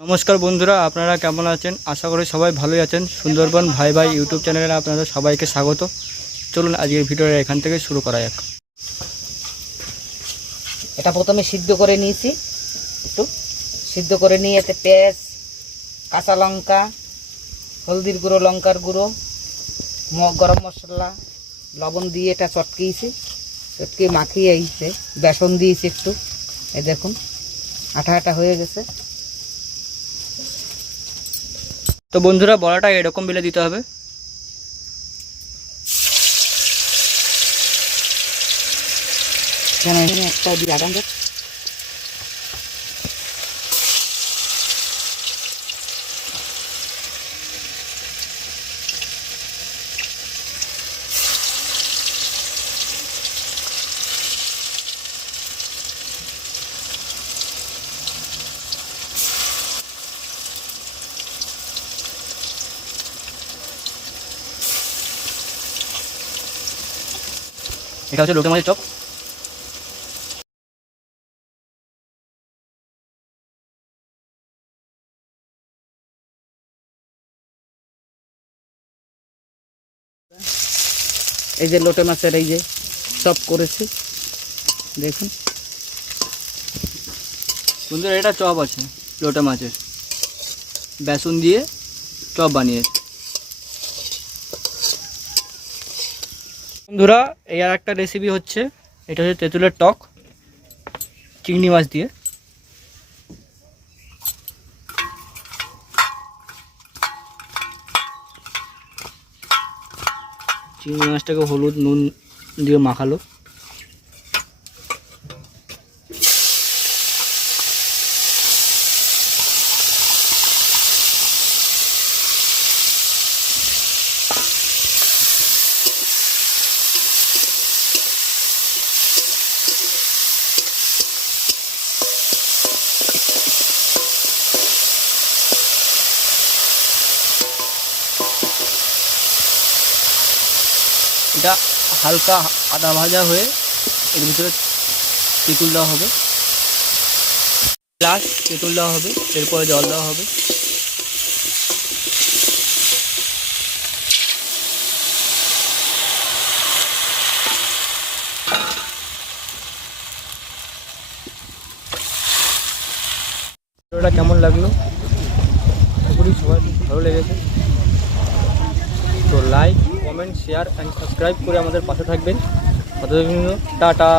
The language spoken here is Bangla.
নমস্কার বন্ধুরা, আপনারা কেমন আছেন? আশা করি সবাই ভালোই আছেন। সুন্দরবন ভাই ভাই ইউটিউব চ্যানেলে আপনাদের সবাইকে স্বাগত। চলুন আজকের ভিডিওটা এখান থেকে শুরু করা যাক। এটা প্রথমে সিদ্ধ করে নিয়েছি, একটু সিদ্ধ করে নিয়ে এতে পেঁয়াজ, কাঁচা লঙ্কা, হলদির গুঁড়ো, লঙ্কার গুঁড়ো, গরম মশলা, লবণ দিয়ে এটা চটকিয়েছি। চটকিয়ে মাখিয়ে এইছে বেসন দিয়েছি একটু। এই দেখুন আঠা আঠা হয়ে গেছে। তো বন্ধুরা, বড়াটা এরকম বেলে দিতে হবে। একটা দিয়ে আগান এটা হচ্ছে লোটে মাছের চপ। এই যে লোটে মাছের এই যে চপ করেছি, দেখুন বন্ধুরা, এটা চপ আছে লোটে মাছের, বেসন দিয়ে চপ বানিয়েছে। বন্ধুরা, এই আর একটা রেসিপি হচ্ছে, এটা হচ্ছে তেঁতুলের টক চিংড়ি মাছ দিয়ে। চিংড়ি মাছটাকে হলুদ নুন দিয়ে মাখালো। এটা হালকা আদা ভাজা হয়ে এর ভিতরে তেঁতুল দেওয়া হবে, প্লাস তেঁতুল দেওয়া হবে, এরপরে জল দেওয়া হবে। ভিডিওটা কেমন লাগলো? আশা করি সবার ভালো লেগেছে। তো like, comment, share and subscribe করে আমাদের পাশে থাকবেন। টাটা।